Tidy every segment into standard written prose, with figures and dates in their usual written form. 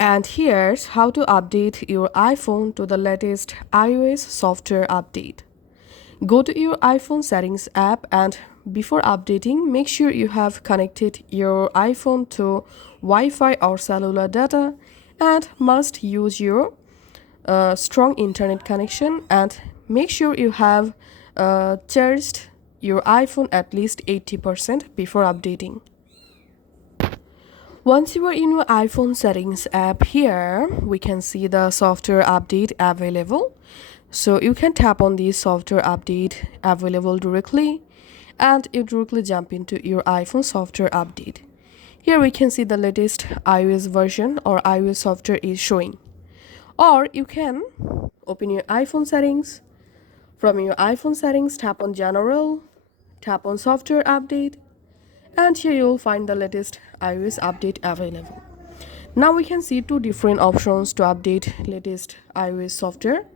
And here's how to update your iPhone to the latest iOS software update. Go to your iPhone settings app, and before updating, make sure you have connected your iPhone to Wi-Fi or cellular data and must use your strong internet connection, and make sure you have charged your iPhone at least 80% before updating. Once you are in your iPhone settings app, here we can see the software update available. So you can tap on the software update available directly, and you directly jump into your iPhone software update. Here we can see the latest iOS version or iOS software is showing. Or you can open your iPhone settings. From your iPhone settings, tap on General, tap on Software Update, and here you will find the latest iOS update available. Now we can see two different options to update latest iOS software.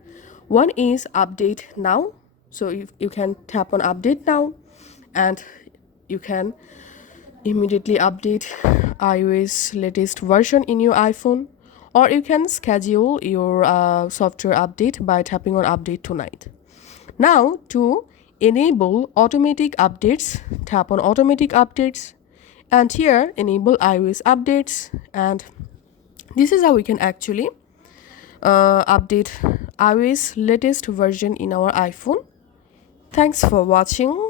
One is Update Now. So you can tap on Update Now, and you can immediately update iOS latest version in your iPhone, or you can schedule your software update by tapping on Update Tonight. Now, to enable automatic updates, tap on Automatic Updates, and here enable iOS updates, and this is how we can actually update iOS latest version in our iPhone. Thanks for watching.